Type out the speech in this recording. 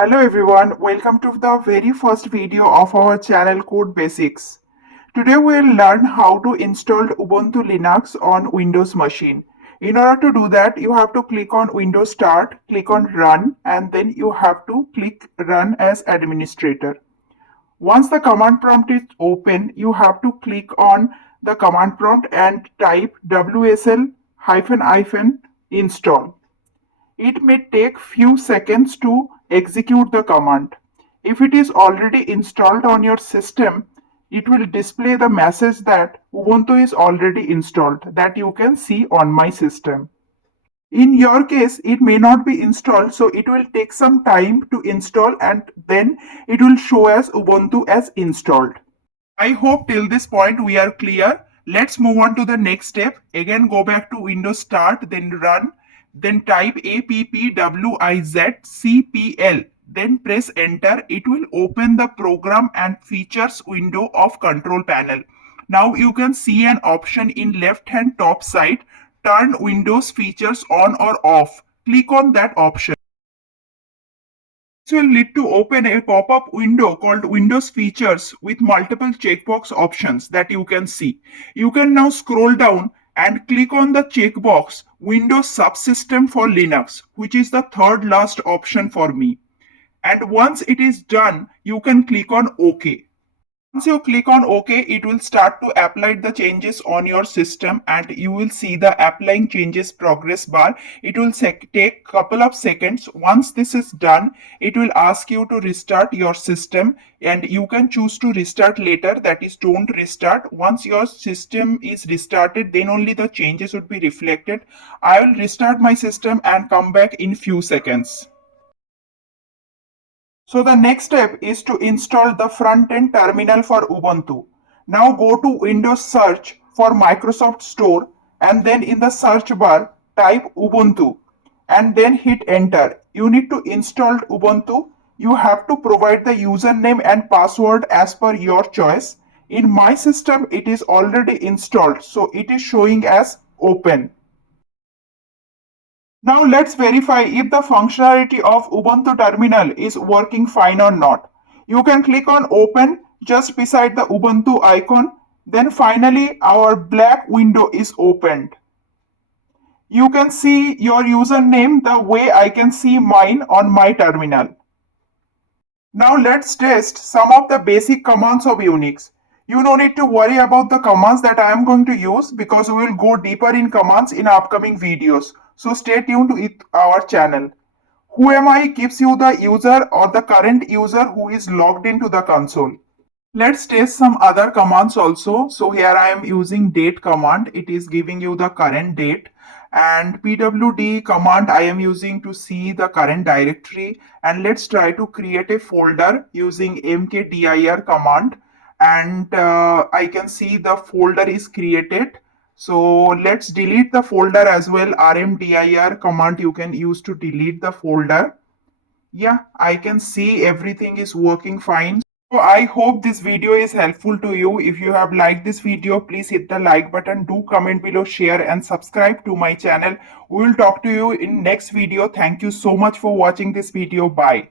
Hello everyone, welcome to the very first video of our channel Code Basics. Today we'll learn how to install Ubuntu Linux on Windows machine. In order to do that, you have to click on Windows Start, click on Run, and then you have to click Run as administrator. Once the command prompt is open, you have to click on the command prompt and type wsl-install. It may take few seconds to execute the command. If it is already installed on your system, it will display the message that Ubuntu is already installed that you can see on my system. In your case, it may not be installed, so it will take some time to install and then it will show as Ubuntu as installed. I hope till this point we are clear. Let's move on to the next step. Again, go back to Windows Start, then Run, then type appwizcpl, then press enter. It will open the program and features window of control panel. Now you can see an option in left hand top side, turn Windows features on or off. Click on that option. This will lead to open a pop-up window called Windows Features with multiple checkbox options that you can see. You can now scroll down and click on the checkbox Windows Subsystem for Linux, which is the third last option for me. And once it is done, you can click on OK. Once you click on OK, it will start to apply the changes on your system and you will see the applying changes progress bar. It will take couple of seconds. Once this is done, it will ask you to restart your system and you can choose to restart later, that is don't restart. Once your system is restarted, then only the changes would be reflected. I will restart my system and come back in few seconds. So the next step is to install the front-end terminal for Ubuntu. Now go to Windows Search for Microsoft Store and then in the search bar type Ubuntu and then hit enter. You need to install Ubuntu. You have to provide the username and password as per your choice. In my system it is already installed, so it is showing as open. Now let's verify if the functionality of Ubuntu terminal is working fine or not. You can click on open just beside the Ubuntu icon. Then finally our black window is opened. You can see your username the way I can see mine on my terminal. Now let's test some of the basic commands of Unix. You don't need to worry about the commands that I am going to use because we will go deeper in commands in upcoming videos. So stay tuned with our channel. Whoami gives you the user or the current user who is logged into the console. Let's test some other commands also. So here I am using date command. It is giving you the current date. And pwd command I am using to see the current directory. And let's try to create a folder using mkdir command. And I can see the folder is created. So let's delete the folder as well. rmdir command you can use to delete the folder. Yeah, I can see everything is working fine. So I hope this video is helpful to you. If you have liked this video, please hit the like button, do comment below, share and subscribe to my channel. We will talk to you in next video. Thank you so much for watching this video. Bye.